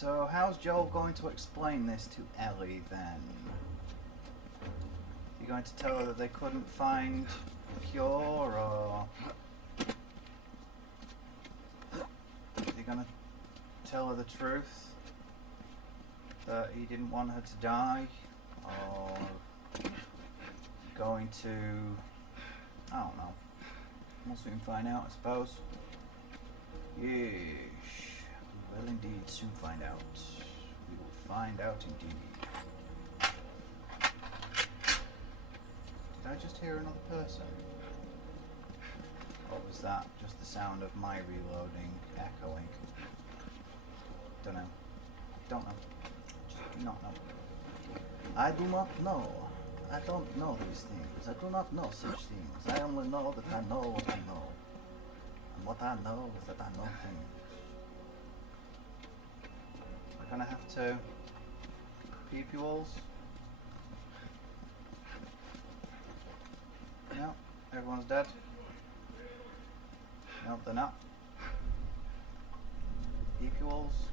So how's Joel going to explain this to Ellie then? You going to tell her that they couldn't find a cure, or are you going to tell her the truth that he didn't want her to die, or going to, I don't know, we'll soon find out, I suppose. Yes, we will indeed soon find out. We will find out indeed. Did I just hear another person? Or was that just the sound of my reloading echoing? Don't know. Don't know. Just do not know. I do not know. I don't know these things. I do not know such things. I only know that I know what I know. And what I know is that I know things. We're gonna have to peep you alls. No, everyone's dead. No, they're not. Peep you alls.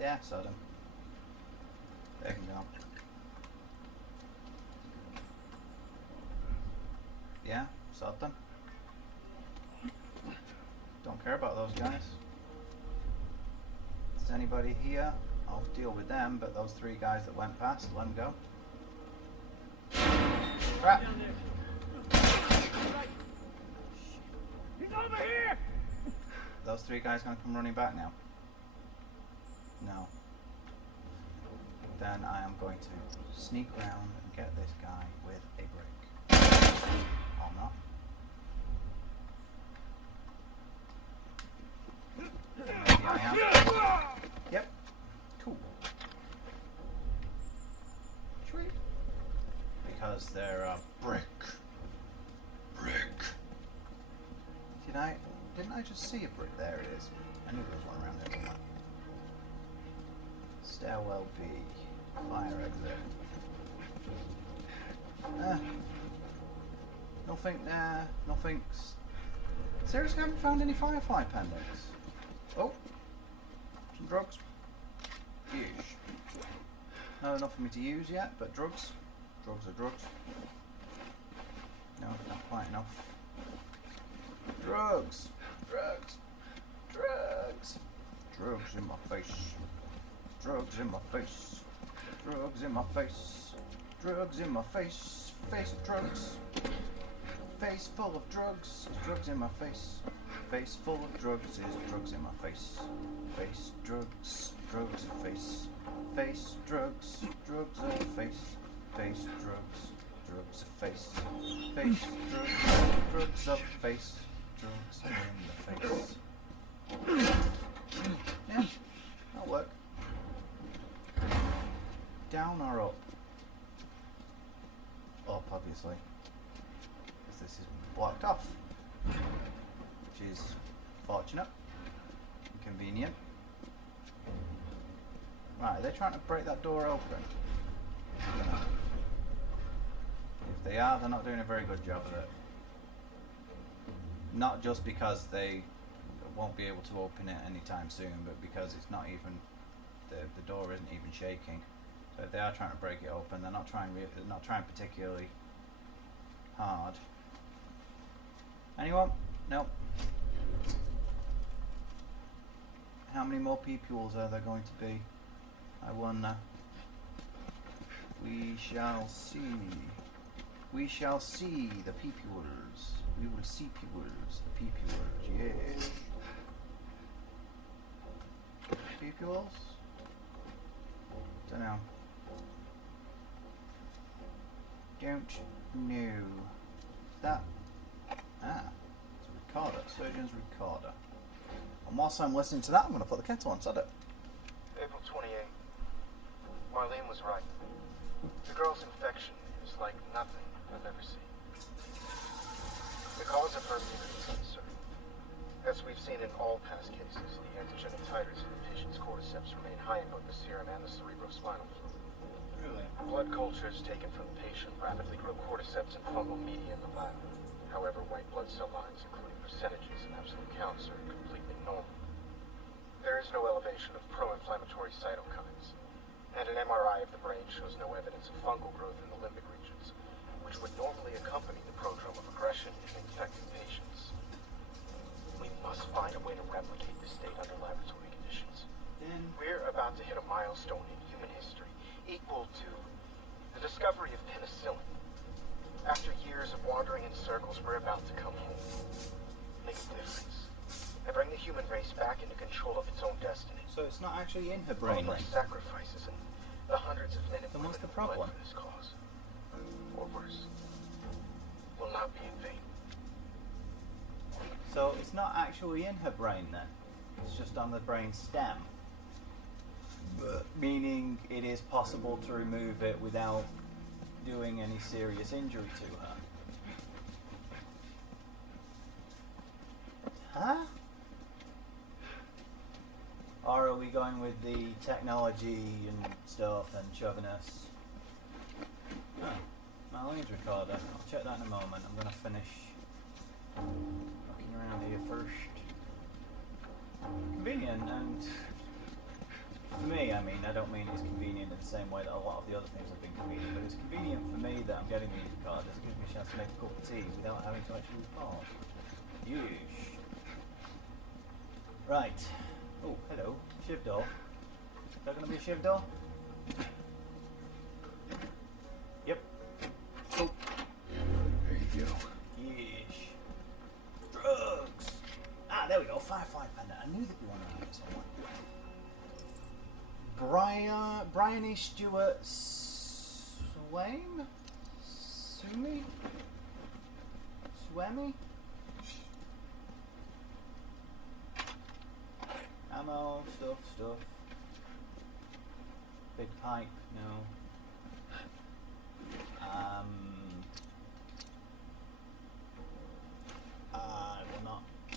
Yeah, saw them. They can go. Yeah, sod them. Don't care about those guys. Is anybody here? I'll deal with them, but those three guys that went past, let them go. Crap! He's over here! Those three guys gonna come running back now? No. Then I am going to sneak around and get this guy with a brick. Or not. Maybe I am. Yep. Cool. Sweet. Because they're a brick. Brick. Didn't I just see a brick? There it is. I knew there was one around there somewhere. Stairwell B. Fire exit. Nothing there. Nothing. Seriously, haven't found any Firefly pendants. Oh, some drugs. Yeesh. Not enough for me to use yet, but drugs. Drugs are drugs. No, not quite enough. Drugs. Drugs. Drugs. Drugs in my face. Drugs in my face. Drugs in my face. Drugs in my face. Face of drugs. Face full of drugs. Drugs in my face. Face full of drugs is drugs in my face. Face drugs. Drugs of face. Face drugs. Drugs of face. Face drugs. Drugs of face. Face drugs. Drugs of face. Drugs in the face. Yeah, that'll work. Down or up? Up, obviously. Because this is blocked off. Which is fortunate. And convenient. Right, are they trying to break that door open? I don't know. If they are, they're not doing a very good job of it. Not just because they won't be able to open it anytime soon, but because it's not even, the door isn't even shaking. So if they are trying to break it open, they're not trying particularly hard. Anyone? Nope. How many more peepules are there going to be? I wonder. We shall see. We shall see the peepules. We will see peepules. The peepules, yeah. Peepules? Don't know. Don't know. Is that? Ah, it's a recorder. Surgeon's recorder. And whilst I'm listening to that, I'm going to put the kettle on, sod it. April 28th. Marlene was right. The girl's infection is like nothing I've ever seen. The cause of her fever is uncertain. As we've seen in all past cases, the antigenic titers in the patient's cordyceps remain high in both the serum and the cerebrospinal fluid. Really? Blood cultures taken from the patient rapidly grow cordyceps and fungal media in the lab. However, white blood cell lines, including percentages and absolute counts, are completely normal. There's no elevation of pro-inflammatory cytokines, and an MRI of the brain shows no evidence of fungal growth in the limbic regions, which would normally accompany the prodrome of aggression in infected patients. We must find a way to replicate this state under laboratory conditions. We're about to hit a milestone in human history equal to the discovery of penicillin. After years of wandering in circles, we're about to come home. Make a difference. And bring the human race back into control of its own destiny. So it's not actually in her brain All then? my sacrifices and the hundreds of men and Then women what's the who bled problem? for this cause, or worse, will not be in vain. So it's not actually in her brain then? It's just on the brain stem? Meaning it is possible to remove it without doing any serious injury to her? Huh? Or are we going with the technology and stuff and shoving us? Oh, Marlene's recorder. I'll check that in a moment. I'm going to finish looking around here first. Convenient, and for me, I mean, I don't mean it's convenient in the same way that a lot of the other things have been convenient, but it's convenient for me that I'm getting these recorders. It gives me a chance to make a cup of tea without having to actually record. Yeesh. Right. Oh, hello. Shiv door. Is that going to be a shiv door? Yep. Oh. There you go. Yeesh. Drugs! Ah, there we go. Firefly pendant. I knew there'd be one around here somewhere. Brian E. Stewart Swaim? Sumi? Swami? Ammo, stuff. Big pipe, no.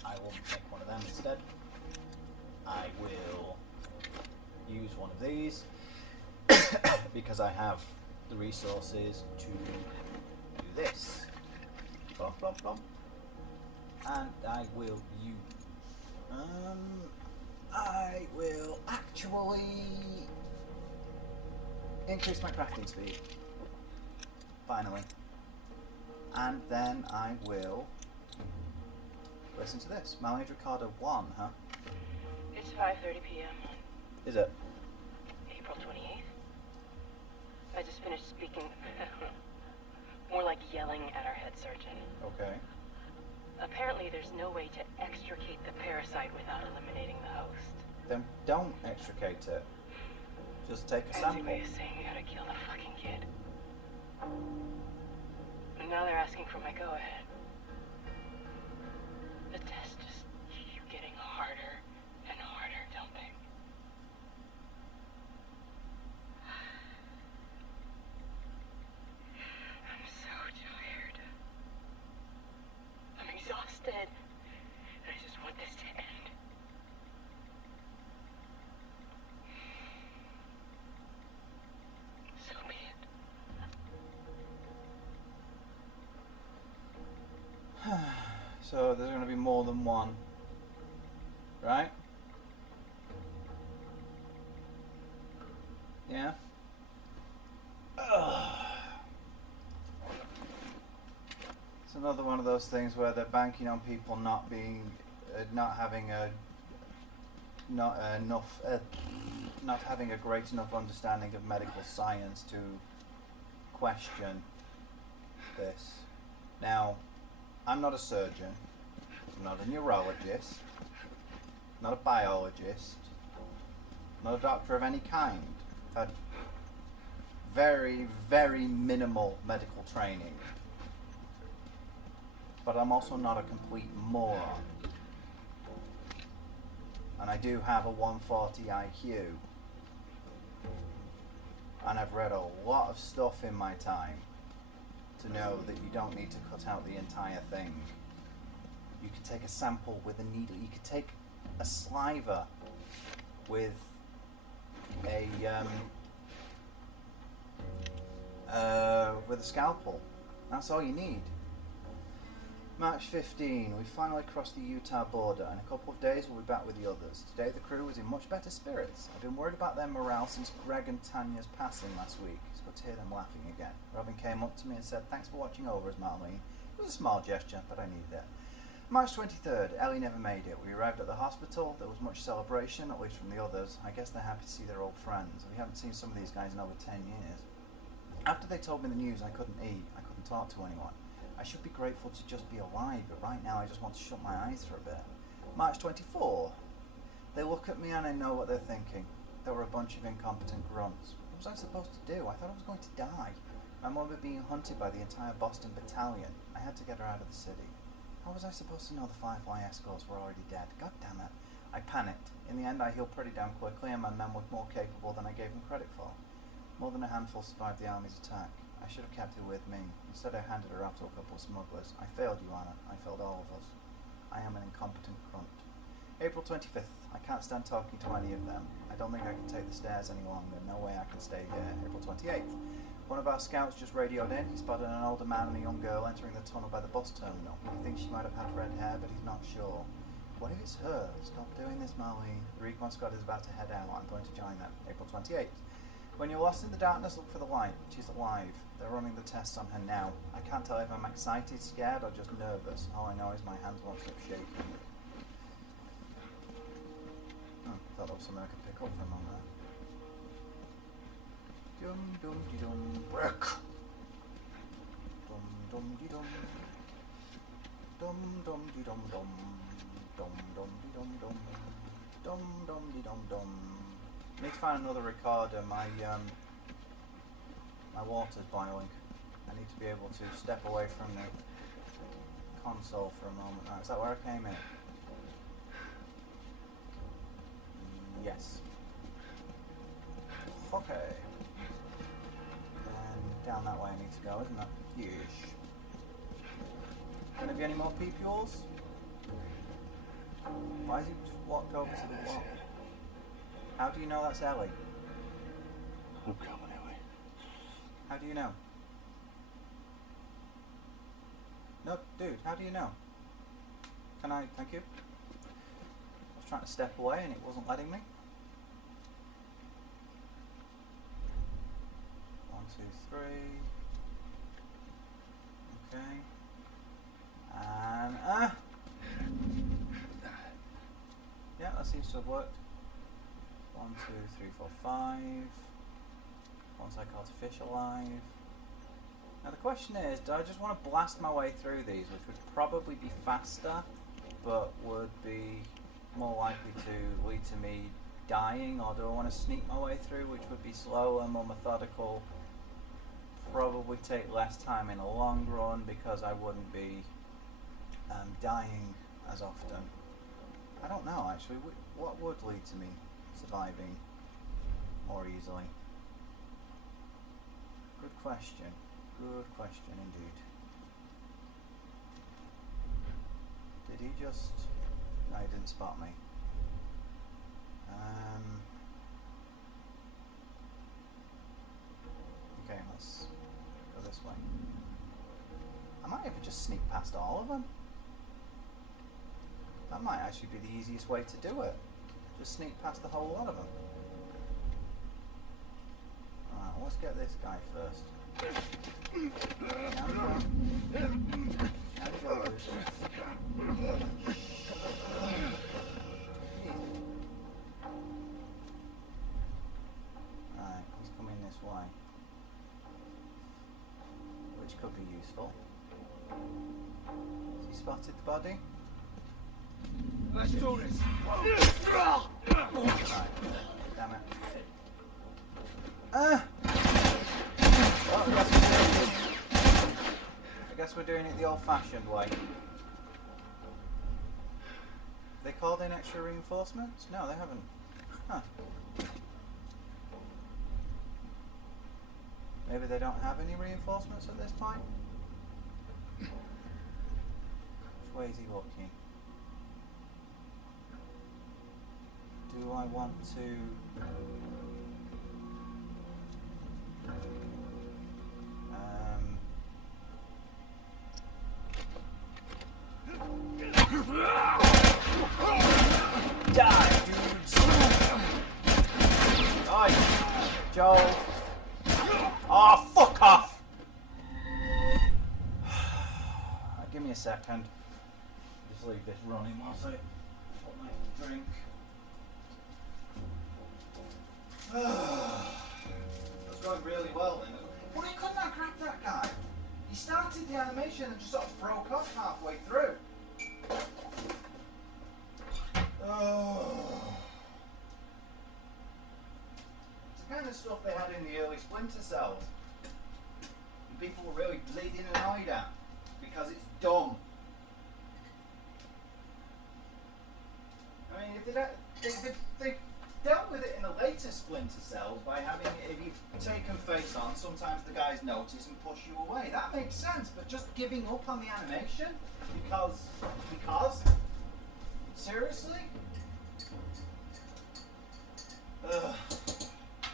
I will make one of them instead. I will use one of these because I have the resources to do this. Blom, blom, blom. And I will use I will actually increase my crafting speed. Finally. And then I will listen to this. Marlene's recorder 1, huh? It's 5:30 p.m. Is it? April 28th. I just finished speaking. More like yelling at our head surgeon. Okay. Apparently there's no way to extricate the parasite without eliminating the host. Then don't extricate it. Just take a Fancy sample. way of saying you gotta kill the fucking kid. And now they're asking for my go-ahead. The tests just keep getting harder and harder, don't they? I'm so tired. I'm exhausted. And I just want this to end. So be it. So there's going to be more than one, right? Yeah. Ugh. It's another one of those things where they're banking on people not being, not having a great enough understanding of medical science to question this. Now, I'm not a surgeon, I'm not a neurologist, not a biologist, not a doctor of any kind. I've had very, very minimal medical training. But I'm also not a complete moron. And I do have a 140 IQ. And I've read a lot of stuff in my time to know that you don't need to cut out the entire thing. You could take a sample with a needle. You could take a sliver with a scalpel. That's all you need. March 15, we finally crossed the Utah border. In a couple of days we'll be back with the others. Today the crew was in much better spirits. I've been worried about their morale since Greg and Tanya's passing last week. It's good to hear them laughing again. Robin came up to me and said, "Thanks for watching over us, Marlene." It was a small gesture, but I needed it. March 23rd, Ellie never made it. We arrived at the hospital. There was much celebration, at least from the others. I guess they're happy to see their old friends. We haven't seen some of these guys in over 10 years. After they told me the news, I couldn't eat. I couldn't talk to anyone. I should be grateful to just be alive, but right now I just want to shut my eyes for a bit. March 24. They look at me and I know what they're thinking. They were a bunch of incompetent grunts. What was I supposed to do? I thought I was going to die. My mum was being hunted by the entire Boston battalion. I had to get her out of the city. How was I supposed to know the Firefly escorts were already dead? God damn it. I panicked. In the end I healed pretty damn quickly and my men were more capable than I gave them credit for. More than a handful survived the army's attack. I should have kept her with me. Instead I handed her off to a couple of smugglers. I failed you, Anna. I failed all of us. I am an incompetent grunt. April 25th. I can't stand talking to any of them. I don't think I can take the stairs any longer. No way I can stay here. April 28th. One of our scouts just radioed in. He spotted an older man and a young girl entering the tunnel by the bus terminal. He thinks she might have had red hair, but he's not sure. What if it's her? Stop doing this, Marlene. The recon squad is about to head out. I'm going to join them. April 28th. When you're lost in the darkness, look for the light. She's alive. They're running the tests on her now. I can't tell if I'm excited, scared, or just nervous. All I know is my hands won't stop shaking. Thought that was something I could pick up from on there. Dum dum de dum. Brick. Dum dum de dum. Dum dum de dum dum. Dum dum de dum dum. Dum dum de dum dum. I need to find another recorder. My water's boiling. I need to be able to step away from the console for a moment. Right, is that where I came in? Yes. Okay. And down that way I need to go, isn't it? Yes. Gonna be any more peepules? Why has he just walked over to the wall? How do you know that's Ellie? I'm coming, Ellie. How do you know? No, dude, how do you know? Can I, thank you? I was trying to step away and it wasn't letting me. 1, 2, 3. Okay. And, yeah, that seems to have worked. 1, 2, 3, 4, 5. Once I caught a fish alive. Now the question is, do I just want to blast my way through these, which would probably be faster, but would be more likely to lead to me dying, or do I want to sneak my way through, which would be slower, more methodical, probably take less time in the long run because I wouldn't be dying as often. I don't know actually, what would lead to me surviving more easily? Good question. Good question indeed. Did he just... No, he didn't spot me. Okay, let's go this way. I might even just sneak past all of them. That might actually be the easiest way to do it. Just sneak past the whole lot of them. Alright, well, let's get this guy first. Down we go. Down we go, loser. Right, he's coming this way. Which could be useful. Has he spotted the body? Let's do this. Right. Damn it. Well, I guess we're doing it the old-fashioned way. They called in extra reinforcements? No, they haven't. Huh. Maybe they don't have any reinforcements at this point? Which way is he looking? Do I want to... second. Just leave this running whilst I put my drink. That's going really well then. But he couldn't have grabbed that guy. He started the animation and just sort of broke off halfway through. It's the kind of stuff they had in the early Splinter Cells. And people were really bleeding annoyed at because it's dumb. I mean, if they dealt with it in the later Splinter Cells by having, if you take them face on, sometimes the guys notice and push you away. That makes sense, but just giving up on the animation because seriously? Ugh.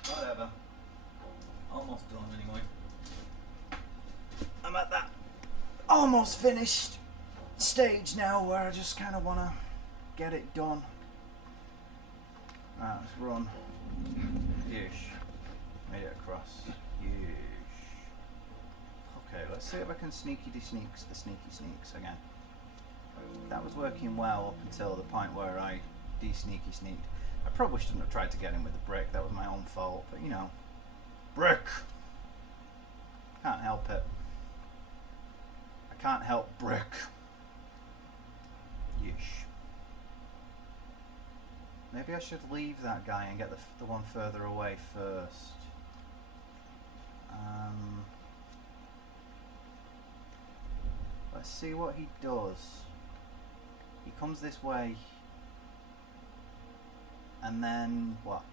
Whatever. Almost done anyway. I'm at that almost finished stage now where I just kind of want to get it done. Right, let's run. Yeesh. Made it across. Yeesh. Okay, let's see if I can sneaky sneaks the sneaky sneaks again. That was working well up until the point where I de-sneaky sneaked. I probably shouldn't have tried to get him with the brick, that was my own fault, but you know. Brick! Can't help it. I can't help brick. Yeesh. Maybe I should leave that guy and get the one further away first. Let's see what he does. He comes this way. And then what?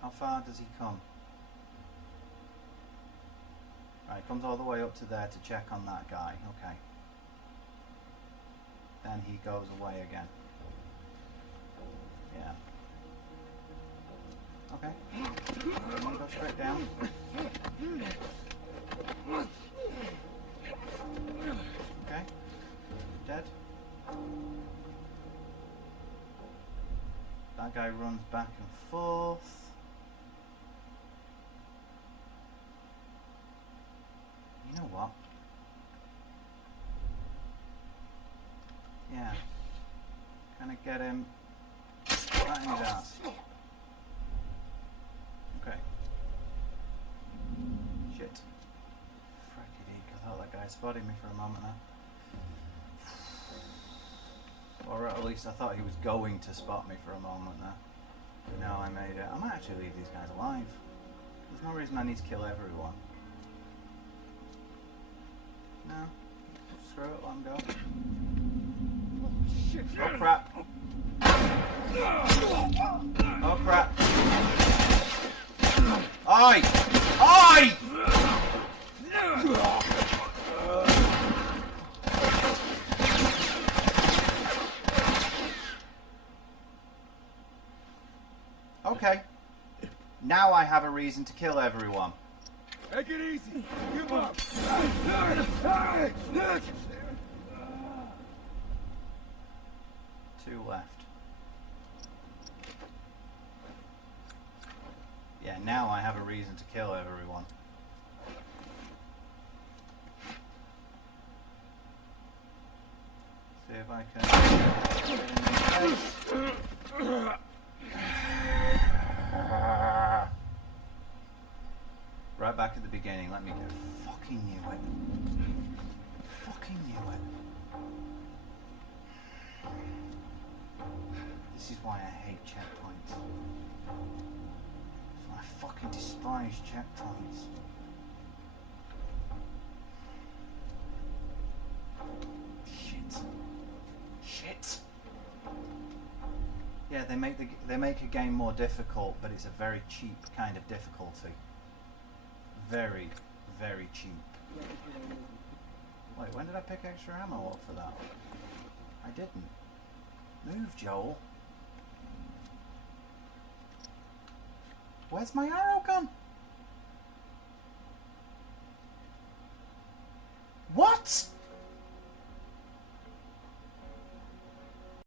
How far does he come? Right, he comes all the way up to there to check on that guy. Okay. Then he goes away again. Yeah. Okay. Go straight down. Okay. Dead. That guy runs back and forth. You know what? Yeah. Kinda get him right in his ass. Okay. Shit. Fracky deek, I thought that guy spotted me for a moment there. Or at least I thought he was going to spot me for a moment there. But no, I made it. I might actually leave these guys alive. There's no reason I need to kill everyone. No. Screw it, let him go. Oh crap. Oh crap. Oi! Oi! Okay. Now I have a reason to kill everyone. Take it easy. Give up. 2 left. Yeah, now I have a reason to kill everyone. See if I can. Right back at the beginning, let me go. Fucking knew it. Fucking knew it. This is why I hate checkpoints. That's why I fucking despise checkpoints. Shit. Shit. Yeah, they make a game more difficult, but it's a very cheap kind of difficulty. Very, very cheap. Wait, when did I pick extra ammo up for that? I didn't. Move, Joel. Where's my arrow gun? What?